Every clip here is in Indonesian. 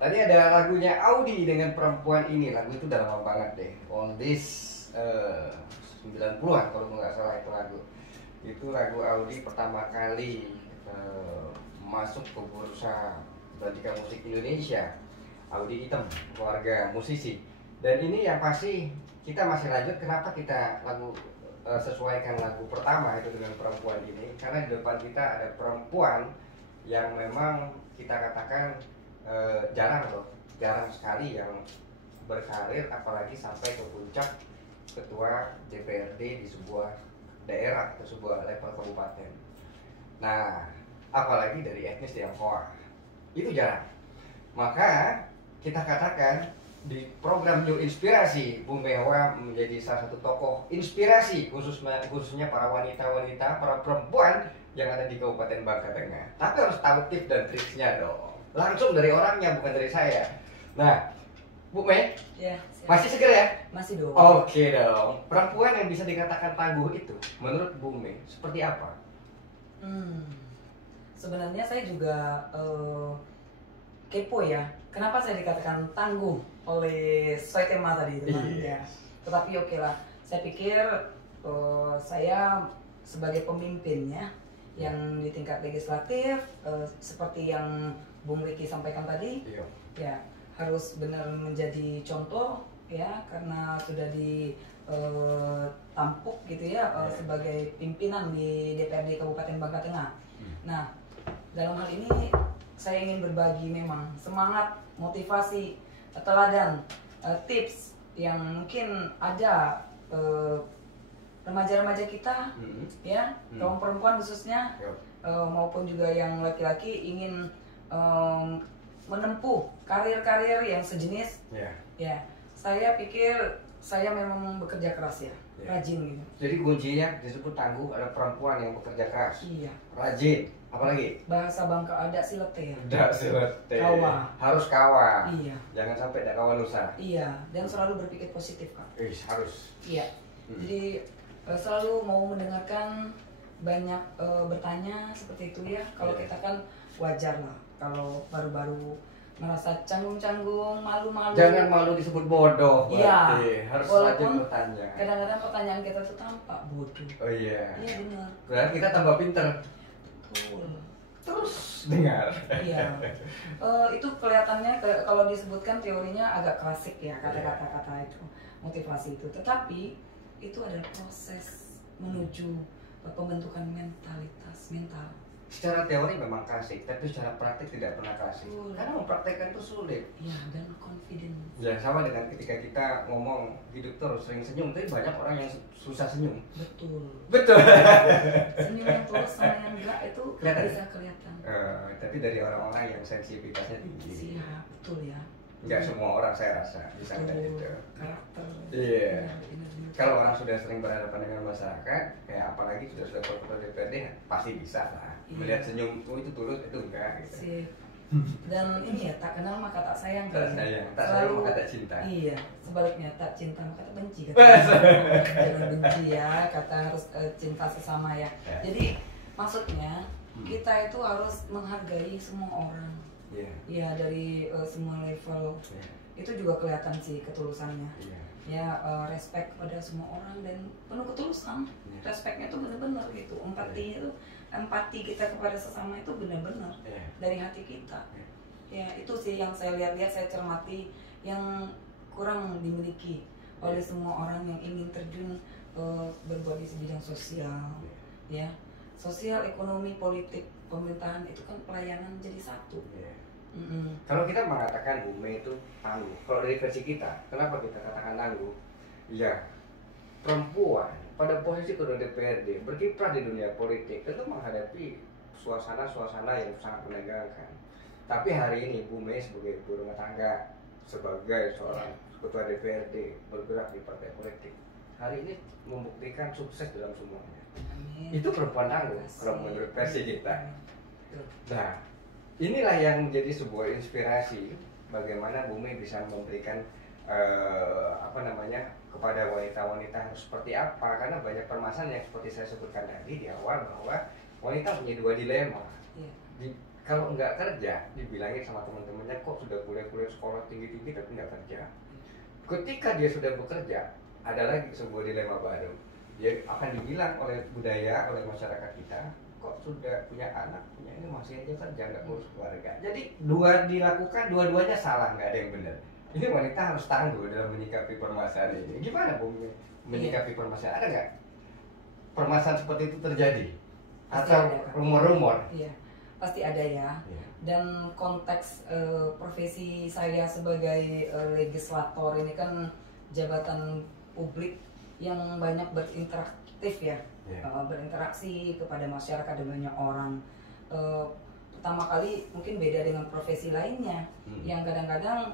Tadi ada lagunya Audi dengan Perempuan Ini. Lagu itu udah lama banget deh. Oldies 90-an kalau nggak salah itu lagu. Itu lagu Audi pertama kali masuk ke bursa Belantika Musik Indonesia. Audi Item, keluarga musisi. Dan ini yang pasti kita masih lanjut. Kenapa kita sesuaikan lagu pertama itu dengan Perempuan Ini? Karena di depan kita ada perempuan yang memang kita katakan jarang sekali yang berkarir, apalagi sampai ke puncak ketua DPRD di sebuah daerah atau sebuah level kabupaten. Nah, apalagi dari etnis Tionghoa, itu jarang. Maka kita katakan di program New Inspirasi, Bu Mewa menjadi salah satu tokoh inspirasi khususnya para wanita-wanita, para perempuan yang ada di Kabupaten Bangka Tengah. Tapi harus tahu tips dan triksnya dong. Langsung dari orangnya, bukan dari saya. Nah, Bu Mei, ya, masih seger ya? Masih dong. Oke dong. Perempuan yang bisa dikatakan tangguh itu, menurut Bu Mei, seperti apa? Sebenarnya saya juga kepo ya. Kenapa saya dikatakan tangguh oleh sesuai tema tadi, teman ya. Tetapi oke lah. Saya pikir saya sebagai pemimpin ya, yang di tingkat legislatif, seperti yang Bung Riki sampaikan tadi, ya harus benar menjadi contoh ya, karena sudah ditampuk gitu ya sebagai pimpinan di DPRD Kabupaten Bangka Tengah. Nah, dalam hal ini saya ingin berbagi memang semangat, motivasi, teladan, tips yang mungkin ada remaja-remaja kita ya, kaum perempuan khususnya, maupun juga yang laki-laki ingin menempuh karir-karir yang sejenis. Ya, saya pikir saya memang bekerja keras ya, rajin gitu. Jadi kuncinya disebut tangguh ada perempuan yang bekerja keras, rajin, apalagi bahasa Bangka ada silete ya. Ada silete. Kawa. Harus kawa. Iya. Jangan sampai ada kawan nusa. Iya, dan selalu berpikir positif Kak. Harus. Iya. Jadi selalu mau mendengarkan, banyak bertanya seperti itu ya. Kalau kita kan wajar lah kalau baru-baru merasa canggung-canggung, malu-malu. Jangan malu disebut bodoh. Iya. Harus rajin bertanya. Kadang-kadang pertanyaan kita tuh tampak bodoh. Oh iya. Iya benar. Berarti kita tambah pinter. Betul. Terus dengar. Iya. Itu kelihatannya kalau disebutkan teorinya agak klasik ya, kata-kata itu, motivasi itu. Tetapi itu adalah proses menuju pembentukan mentalitas mental. Secara teori memang klasik, tapi secara praktik tidak pernah klasik. Karena mempraktekkan itu sulit. Iya, dan confidence. Ya sama dengan ketika kita ngomong hidup terus sering senyum, tapi banyak orang yang susah senyum. Betul. Senyum yang tulus sama yang enggak itu bisa kelihatan. Tapi dari orang-orang yang sensitivitasnya tinggi. Iya, betul ya. Enggak semua orang saya rasa bisa kayak gitu. Karakter. Iya. Kalau orang sudah sering berhadapan dengan masyarakat, kayak apalagi sudah ketua DPRD, pasti bisa lah. Melihat senyum, oh itu tulus, itu enggak gitu. Dan ini ya, tak kenal maka tak sayang. Tak sayang, tak sayang maka tak cinta. Iya, sebaliknya tak cinta maka tak benci. Jangan benci ya, kata harus cinta sesama ya. Jadi maksudnya kita itu harus menghargai semua orang. Iya, dari semua level. Itu juga kelihatan sih ketulusannya. Ya, respect pada semua orang dan penuh ketulusan. Respectnya itu benar-benar gitu. Empati kita kepada sesama itu benar-benar dari hati kita. Ya, itu sih yang saya lihat-lihat, saya cermati yang kurang dimiliki oleh semua orang yang ingin terjun berbuat di bidang sosial. Ya, sosial, ekonomi, politik, pemerintahan itu kan pelayanan jadi satu. Kalau kita mengatakan Bu Mei itu tangguh, kalau dari versi kita, kenapa kita katakan tangguh? Ya, perempuan pada posisi ketua DPRD berkiprah di dunia politik tentu menghadapi suasana-suasana yang sangat menegangkan. Tapi hari ini Bu Mei sebagai ibu rumah tangga, sebagai seorang ketua DPRD bergerak di partai politik, hari ini membuktikan sukses dalam semuanya. Itu perempuan tangguh kalau menurut versi kita. Nah, inilah yang menjadi sebuah inspirasi bagaimana Bu Mei bisa memberikan kepada wanita-wanita harus seperti apa, karena banyak permasalahan yang seperti saya sebutkan tadi di awal bahwa wanita punya dua dilema. kalau nggak kerja, dibilangin sama teman-temannya kok sudah kuliah sekolah tinggi-tinggi tapi nggak kerja. Ketika dia sudah bekerja, ada lagi sebuah dilema baru. Dia akan dibilang oleh budaya, oleh masyarakat kita, kok sudah punya anak, punya ini masih aja kerja, nggak ngurus keluarga. Jadi dua-duanya salah, nggak ada yang benar. Ini wanita harus tangguh dalam menyikapi permasalahan ini. Gimana Bu menyikapi permasalahan? Ada nggak permasalahan seperti itu terjadi? Pasti Atau ada. rumor-rumor? Iya, pasti ada ya. Iya. Dan konteks profesi saya sebagai legislator ini kan jabatan publik yang banyak berinteraktif ya, berinteraksi kepada masyarakat dan banyak orang. Pertama kali mungkin beda dengan profesi lainnya yang kadang-kadang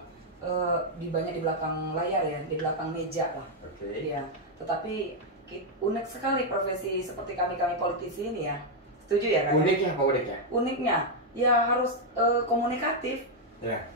banyak di belakang layar ya, di belakang meja lah. Ya, tetapi unik sekali profesi seperti kami politisi ini ya. Setuju ya kan? Uniknya apa uniknya? Uniknya ya harus komunikatif,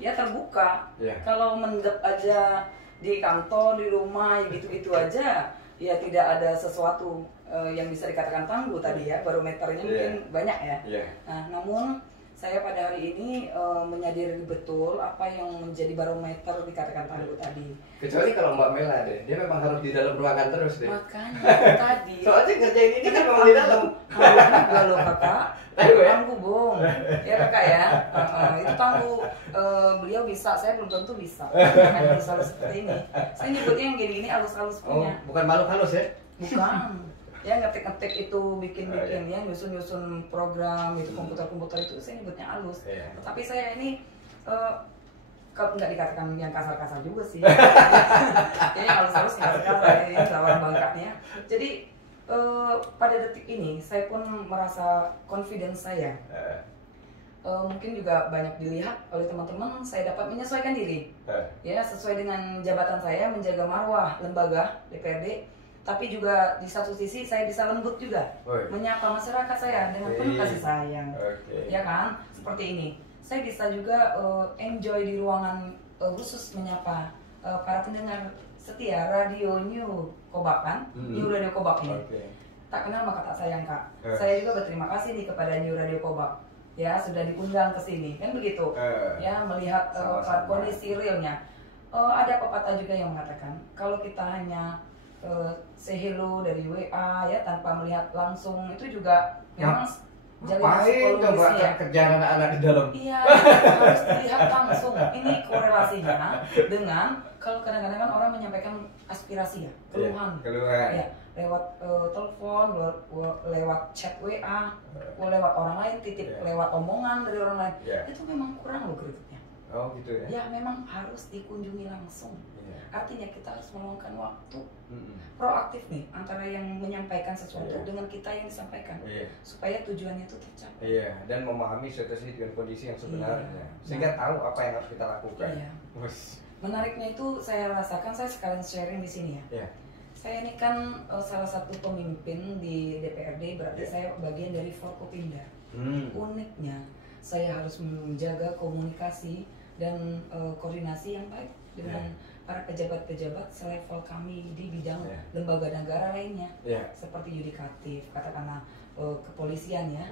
ya terbuka. Kalau mendep aja di kantor, di rumah, ya gitu-gitu aja, ya tidak ada sesuatu yang bisa dikatakan tangguh tadi ya, barometernya mungkin banyak ya. Nah, namun saya pada hari ini menyadari betul apa yang menjadi barometer dikatakan tangguh tadi. Kecuali kalau Mbak Mela deh, dia memang harus di dalam ruangan terus deh. Makanya tadi. Soalnya ngerjain ini kan memang di dalam. Tangguh loh kakak. Tangguh Bung. Ya kakak ya. Itu tangguh. Beliau bisa, saya belum tentu bisa. Halus-halus seperti ini. Saya nyebutnya yang gini-gini halus-halus punya. Bukan makhluk halus ya? Bukan. Ya ngetik-ngetik itu, bikin-bikin ya, nyusun-nyusun program itu, komputer-komputer itu saya nyebutnya halus. Tapi saya ini kalau nggak dikatakan yang kasar-kasar juga sih. Jadi halus-halus nggak kasar, ini lawan bangkatnya. Jadi pada detik ini saya pun merasa confidence saya. Mungkin juga banyak dilihat oleh teman-teman, saya dapat menyesuaikan diri. Ya, sesuai dengan jabatan saya menjaga marwah lembaga DPRD. Tapi juga di satu sisi saya bisa lembut juga menyapa masyarakat saya dengan penuh kasih sayang, ya kan? Seperti ini, saya bisa juga enjoy di ruangan khusus menyapa para pendengar setia radio New Kobak kan, New Radio Kobak ini. Tak kenal maka tak sayang kak. Saya juga berterima kasih nih kepada New Radio Kobak, ya sudah diundang ke sini, kan begitu? Ya melihat kondisi realnya. Ada pepatah juga yang mengatakan kalau kita hanya say hello dari WA ya tanpa melihat langsung itu juga memang jalin psikologisnya ya. Kerjaan anak-anak di dalam. Iya, harus dilihat langsung. Ini korelasinya dengan kalau kadang-kadang kan orang menyampaikan aspirasi ya, keluhan. Ya, lewat telepon, lewat chat WA, lewat orang lain, lewat omongan dari orang lain. Itu memang kurang loh gregetnya. Oh gitu ya? Ya memang harus dikunjungi langsung. Artinya kita harus meluangkan waktu proaktif nih antara yang menyampaikan sesuatu dengan kita yang disampaikan supaya tujuannya itu tercapai. Dan memahami situasi dan kondisi yang sebenarnya sehingga tahu apa yang harus kita lakukan. Menariknya itu saya rasakan, saya sekalian sharing di sini ya. Saya ini kan salah satu pemimpin di DPRD, berarti saya bagian dari Forkopimda. Uniknya saya harus menjaga komunikasi dan koordinasi yang baik dengan para pejabat-pejabat selevel kami di bidang lembaga negara lainnya, seperti yudikatif, katakanlah kepolisian ya,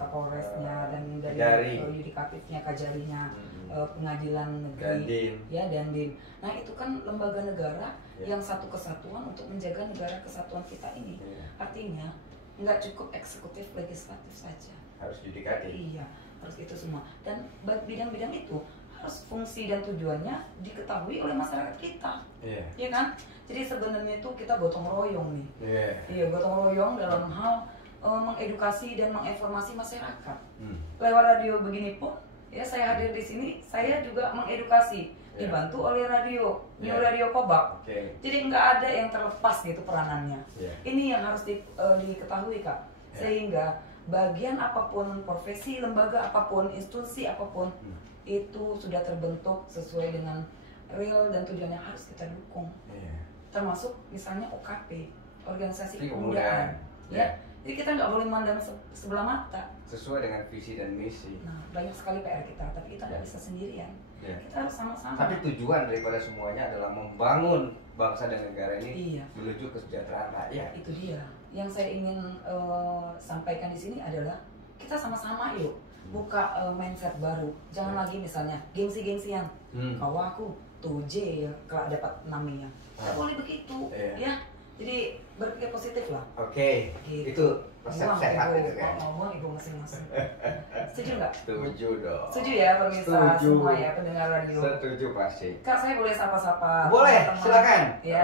Kapolresnya, dan dari yudikatifnya, Kajarinya, pengadilan negeri, Dandim. Nah itu kan lembaga negara yang satu kesatuan untuk menjaga negara kesatuan kita ini. Artinya nggak cukup eksekutif legislatif saja, harus yudikatif. Iya, harus itu semua. Dan bidang-bidang itu harus fungsi dan tujuannya diketahui oleh masyarakat kita, ya kan? Jadi sebenarnya itu kita gotong royong nih, gotong royong dalam hal mengedukasi dan menginformasi masyarakat. Lewat radio begini pun, ya saya hadir di sini, saya juga mengedukasi, dibantu oleh radio, New Radio Kobak. Jadi nggak ada yang terlepas gitu peranannya. Ini yang harus diketahui kak, sehingga bagian apapun, profesi, lembaga apapun, institusi apapun, itu sudah terbentuk sesuai dengan real dan tujuannya harus kita dukung. Termasuk misalnya OKP, organisasi kepemudaan. Jadi kita nggak boleh memandang sebelah mata. Sesuai dengan visi dan misi. Nah, banyak sekali PR kita, tapi kita nggak bisa sendirian. Kita harus sama-sama. Tapi tujuan daripada semuanya adalah membangun bangsa dan negara ini menuju kesejahteraan rakyat. Itu dia. Yang saya ingin sampaikan di sini adalah kita sama-sama yuk buka mindset baru. Jangan lagi misalnya gengsi-gengsian. Kalau aku 2J ya kalau dapat naminya. Nggak boleh begitu, ya. Jadi berpikir positif lah. Oke, Gitu. itu resep sehat itu kan. Ngomong ibu masing-masing. Setuju nggak? Setuju dong. Setuju ya pemirsa semua ya pendengar radio. Setuju pasti. Kak, saya boleh sapa-sapa? Boleh, teman-teman? silakan. Ya,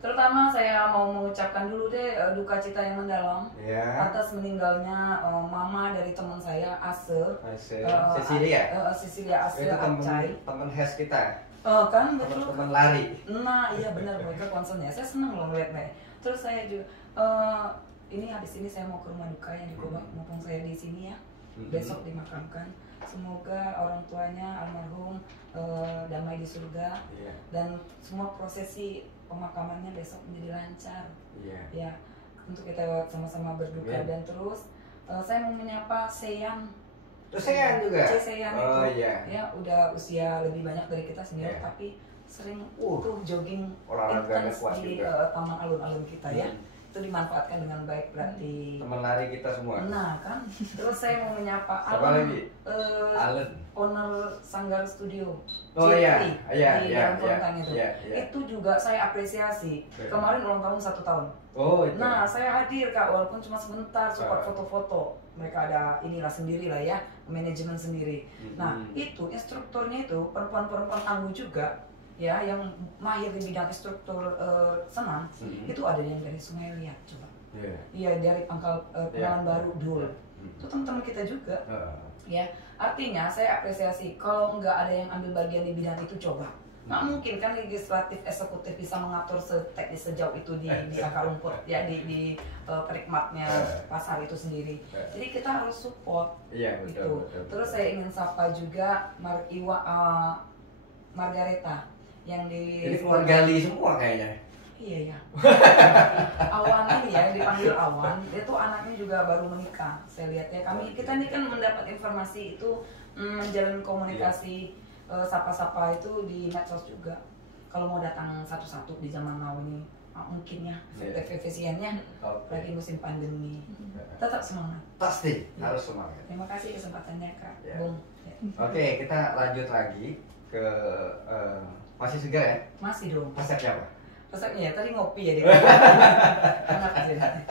terutama saya mau mengucapkan dulu deh duka cita yang mendalam Ya. atas meninggalnya mama dari teman saya Ase. Cecilia. Cecilia Ase Itu Acai. teman HES kita. Kan betul. Teman lari. Nah, iya benar mereka concernnya. Saya senang loh ngeliatnya. Terus saya juga ini habis ini saya mau ke rumah duka yang di Goba, mumpung saya di sini ya. Besok dimakamkan. Semoga orang tuanya almarhum damai di surga dan semua prosesi pemakamannya besok menjadi lancar. Ya, untuk kita sama-sama berduka dan terus saya mau menyapa Seyang. Terus Seyang juga. Seyang itu ya udah usia lebih banyak dari kita senior tapi sering tuh jogging intens di taman alun-alun kita ya. Itu dimanfaatkan dengan baik berarti. Teman lari kita semua. Nah kan, terus saya mau menyapa Alan, owner Sanggar Studio. Iya, di dalam konten itu. Itu juga saya apresiasi. Kemarin ulang tahun 1 tahun. Itu. Nah saya hadir Kak, walaupun cuma sebentar, support foto-foto. Mereka ada inilah sendiri lah ya, manajemen sendiri. Nah itu instrukturnya itu perempuan-perempuan tangguh juga. Ya, yang mahir di bidang instruktur senam itu ada yang dari Sungai Liat coba. Iya, dari Pangkal Penanganan Baru Dul. Itu teman-teman kita juga. Ya, artinya saya apresiasi kalau nggak ada yang ambil bagian di bidang itu coba. Nggak mungkin kan legislatif eksekutif bisa mengatur seteknis sejauh itu di akar rumput ya di perikmatnya pasar itu sendiri. Jadi kita harus support itu. Terus saya ingin sapa juga Margareta yang di jadi keluarga Li semua kayaknya. Iya ya. Awan ini ya dipanggil Awan, dia tuh anaknya juga baru menikah. Saya lihat ya kita ini kan mendapat informasi itu menjalin komunikasi sapa-sapa itu di medsos juga. Kalau mau datang satu-satu di zaman now ini mungkin ya efisiennya lagi musim pandemi. Tetap semangat. Pasti harus semangat. Terima kasih kesempatannya Kak. Bung. Oke, kita lanjut lagi ke masih segar ya? Masih dong. Resepnya apa? Resepnya ya tadi ngopi ya. Enak aja.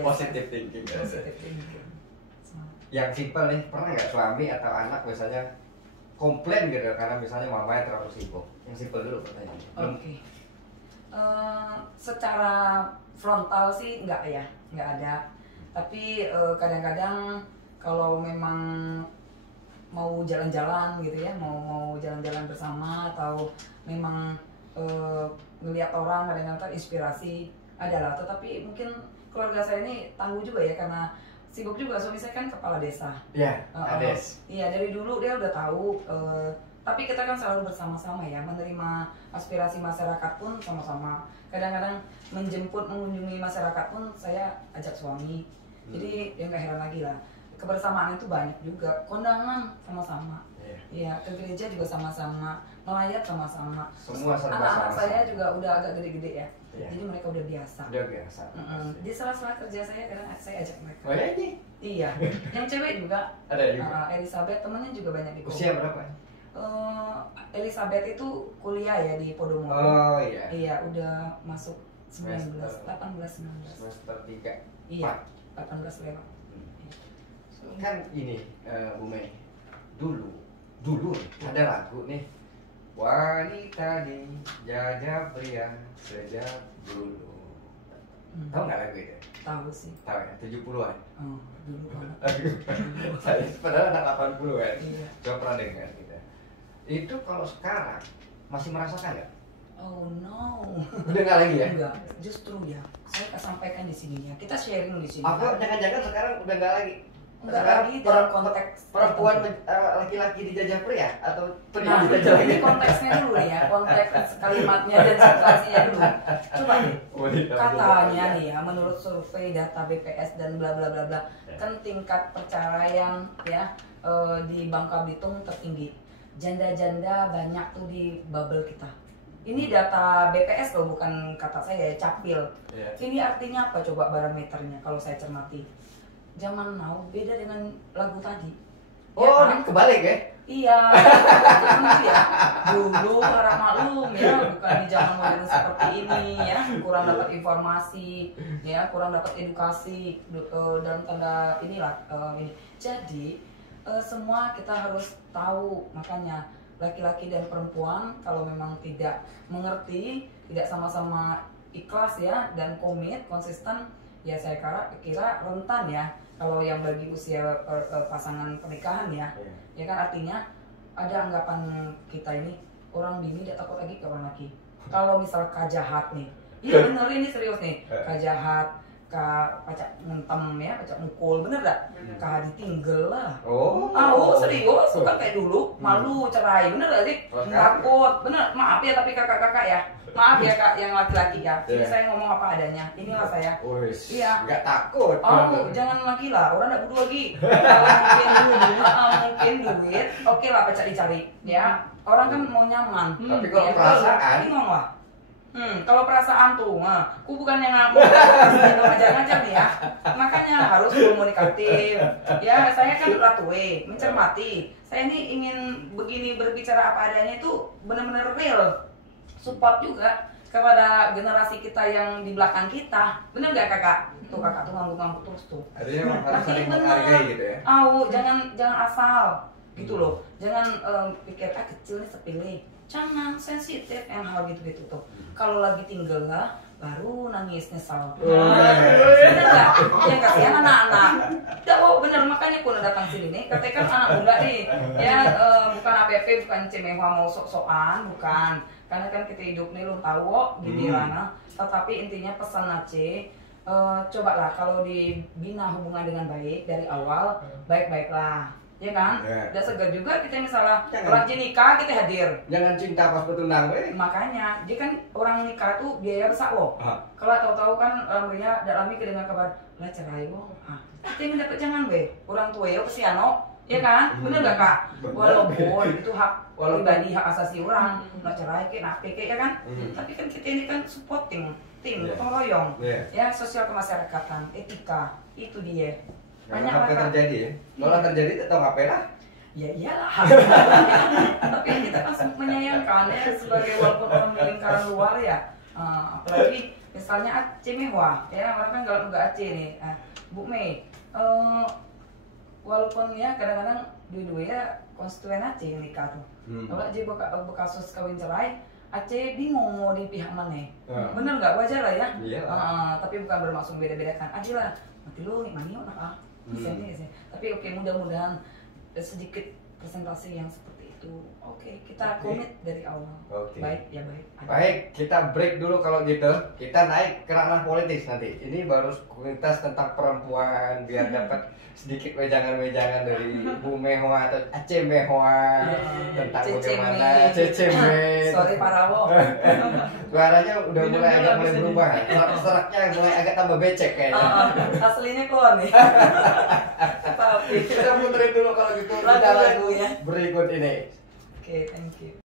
Positive thinking. Yang simpel nih, pernah nggak suami atau anak misalnya komplain gitu karena misalnya mamanya terlalu sibuk? Yang simpel dulu pertanyaannya. Oke. Secara frontal sih nggak ada. Tapi kadang-kadang kalau memang mau jalan-jalan gitu ya, mau jalan-jalan bersama atau memang ngelihat orang kadang-kadang inspirasi adalah. Tetapi mungkin keluarga saya ini tangguh juga ya karena sibuk juga. Suami saya kan kepala desa. Iya, Ades. Iya, dari dulu dia udah tahu. Tapi kita kan selalu bersama-sama ya, menerima aspirasi masyarakat pun sama-sama. Kadang-kadang menjemput, mengunjungi masyarakat pun saya ajak suami. Jadi ya nggak heran lagi lah. Kebersamaan itu banyak juga, kondangan sama-sama, ya ke gereja juga sama-sama, melayat sama-sama. Semua serba anak-anak sama-sama. saya juga udah agak gede-gede ya, jadi mereka udah biasa. Di sela-sela kerja saya kadang saya ajak mereka. Oh ya ini? Iya, yang cewek juga. Ada juga. Elizabeth temennya juga banyak di Goba. Usia berapa? Elizabeth itu kuliah ya di Podomoro. Oh iya. Iya, udah masuk 18, 19. Semester 3. Iya, 18 lewat. Kan ini Bu Mei, dulu ada lagu nih, wanita di jajah pria sejak dulu. Tahu nggak lagu itu? Tahu sih. Tahu ya, 70-an. Oh, dulu banget. Saya padahal anak 80-an. Iya. Coba pernah dengar kita. Itu kalau sekarang masih merasakan nggak? Oh no. Udah nggak lagi ya? Enggak, justru ya. Saya akan sampaikan di sini ya. Kita sharing di sini. Apa jangan-jangan sekarang udah nggak lagi? Enggak Sekarang lagi dalam konteks perempuan laki-laki dijajah pria atau pria Nah, dijajah ini laki? konteksnya dulu ya, konteks kalimatnya dan situasinya dulu. Coba nih, katanya nih ya, menurut survei data BPS dan bla bla bla bla, kan tingkat perceraian ya di Bangka Belitung tertinggi. Janda-janda banyak tuh di bubble kita. Ini data BPS loh, bukan kata saya, Capil. Ini artinya apa coba barometernya kalau saya cermati? Zaman now beda dengan lagu tadi. Ya Oh, kan? ini kebalik ya? Iya, dulu ya. Dulu harap maklum ya, bukan di zaman modern seperti ini ya. Kurang dapat informasi, ya, kurang dapat edukasi dalam tanda inilah ini. Jadi semua kita harus tahu, makanya laki-laki dan perempuan kalau memang tidak mengerti, tidak sama-sama ikhlas ya dan komit, konsisten, ya saya kira rentan ya. Kalau yang bagi usia pasangan pernikahan ya, ya kan artinya ada anggapan kita ini orang bini tidak takut lagi ke orang laki. Kalau misal kajahat nih, iya bener ini serius nih, kajahat, pacak ngentem ya, pacak mukul, bener gak? Ditinggal lah. Oh serius, bukan kayak dulu, malu cerai, bener gak sih? Takut, bener, maaf ya tapi kakak-kakak ya. Maaf ya kak yang laki-laki ya. Ini saya ngomong apa adanya. Inilah saya. Iya. Nggak takut. Oh, jangan lagi lah. Orang nggak butuh lagi. Kalau mungkin duit, oke lah pecah dicari. Ya. Orang kan mau nyaman. Tapi kalau perasaan, bingung lah. Kalau perasaan tuh, aku bukan yang ngajar-ngajar nih ya. Makanya harus komunikatif. Ya, saya kan latwe, mencermati. Saya ini ingin begini berbicara apa adanya itu benar-benar real. Support juga kepada generasi kita yang di belakang kita, bener nggak kakak? Tuh kakak tuh ngangguk-ngangguk terus tuh. Artinya harus saling menghargai gitu ya? Jangan asal gitu loh, jangan pikir kecil nih sepele, jangan sensitif yang hal gitu tuh. Kalau lagi tinggal lah, baru nangis nyesal. Bener nggak? Yang kasihan anak-anak. Tidak bener makanya pun datang sini nih, katakan anak muda nih, ya bukan APP, bukan cemewa mau sok-sokan, bukan. Karena kan kita hidup nih lo tahu di mana, tetapi intinya pesan Aceh, cobalah kalau dibina hubungan dengan baik dari awal, baik-baiklah, ya kan? Tidak segar juga kita misalnya kalau nikah kita hadir. Jangan cinta pas bertunang, Makanya, dia kan orang nikah tuh biaya besar loh. Kalau tahu-tahu kan alhamdulillah dalami kedengar kabar lah cerai loh. Kita ini dapat jangan orang tua ya kesiano. Ya kan, bener gak kak? Walaupun itu hak pribadi, hak asasi orang, nggak cerai kayak nape kayak ya kan? Tapi kan kita ini kan supporting, tim, gotong royong, ya sosial kemasyarakatan, etika, itu dia. Banyak apa terjadi ya? Kalau terjadi tetap ngapain lah? Ya iyalah, tapi kita kan menyayangkan ya sebagai walaupun orang di lingkaran luar ya, apalagi misalnya Aceh mewah, ya orang kan nggak Aceh nih, Bu Mei. Walaupun ya kadang-kadang dua-duanya konstituen Aceh yang nikah tuh. Kalau Aceh berkasus kawin cerai, Aceh bingung mau di pihak mana. Bener nggak? Wajar lah ya. Tapi bukan bermaksud beda-bedakan. Adil lah. Mati lu nih mani nak sih. Tapi oke, mudah-mudahan sedikit presentasi yang seperti itu. Oke, kita komit dari awal. Baik ya baik. Baik, kita break dulu kalau gitu. Kita naik ke ranah politis nanti. Ini baru komunitas tentang perempuan biar dapat sedikit wejangan-wejangan dari Bu Mehwa atau Aceh Mehwa tentang bagaimana Ceceme. Sorry Parawo. Suaranya udah mulai berubah. Serak-seraknya mulai agak tambah becek kayaknya. Aslinya keluar nih. Tapi kita puterin dulu kalau gitu lagu ya berikut ini. Oke, thank you.